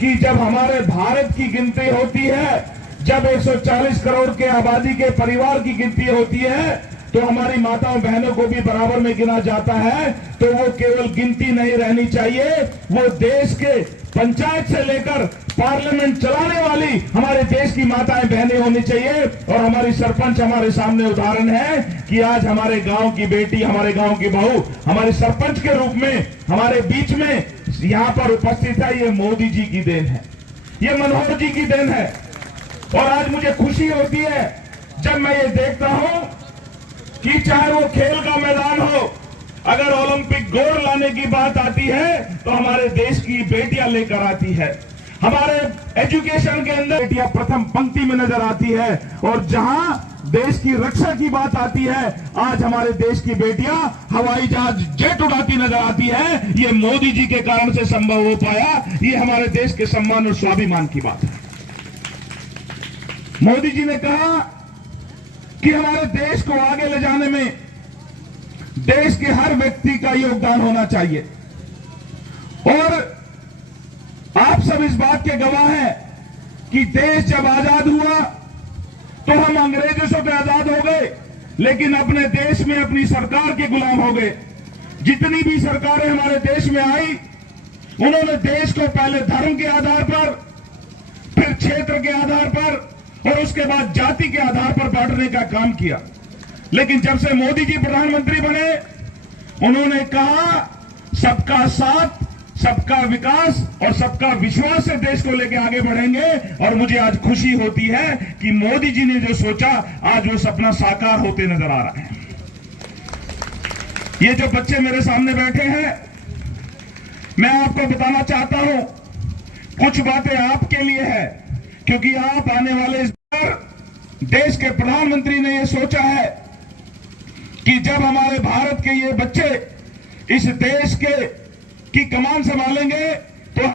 कि जब हमारे भारत की गिनती होती है, जब 140 करोड़ के आबादी के परिवार की गिनती होती है, तो हमारी माताओं बहनों को भी बराबर में गिना जाता है। तो वो केवल गिनती नहीं रहनी चाहिए, वो देश के पंचायत से लेकर पार्लियामेंट चलाने वाली हमारे देश की माताएं बहनें होनी चाहिए। और हमारी सरपंच हमारे सामने उदाहरण है कि आज हमारे गांव की बेटी, हमारे गांव की बहू हमारे सरपंच के रूप में हमारे बीच में यहां पर उपस्थित है। ये मोदी जी की देन है, ये मनोहर जी की देन है। और आज मुझे खुशी होती है जब मैं ये देखता हूं कि चाहे वो खेल का मैदान हो, अगर ओलंपिक गोल्ड लाने की बात आती है तो हमारे देश की बेटियां लेकर आती है। हमारे एजुकेशन के अंदर बेटियां प्रथम पंक्ति में नजर आती है। और जहां देश की रक्षा की बात आती है, आज हमारे देश की बेटियां हवाई जहाज जेट उड़ाती नजर आती है। ये मोदी जी के कारण से संभव हो पाया। ये हमारे देश के सम्मान और स्वाभिमान की बात है। मोदी जी ने कहा कि हमारे देश को आगे ले जाने में देश के हर व्यक्ति का योगदान होना चाहिए। और आप सब इस बात के गवाह हैं कि देश जब आजाद हुआ तो हम अंग्रेजों से आजाद हो गए, लेकिन अपने देश में अपनी सरकार के गुलाम हो गए। जितनी भी सरकारें हमारे देश में आई, उन्होंने देश को पहले धर्म के आधार पर, फिर क्षेत्र के आधार पर और उसके बाद जाति के आधार पर बांटने का काम किया। लेकिन जब से मोदी जी प्रधानमंत्री बने, उन्होंने कहा सबका साथ, सबका विकास और सबका विश्वास से देश को लेकर आगे बढ़ेंगे। और मुझे आज खुशी होती है कि मोदी जी ने जो सोचा, आज वो सपना साकार होते नजर आ रहा है। ये जो बच्चे मेरे सामने बैठे हैं, मैं आपको बताना चाहता हूं, कुछ बातें आपके लिए है, क्योंकि आप आने वाले इस बार देश के प्रधानमंत्री ने यह सोचा है कि जब हमारे भारत के ये बच्चे इस देश की कमान संभालेंगे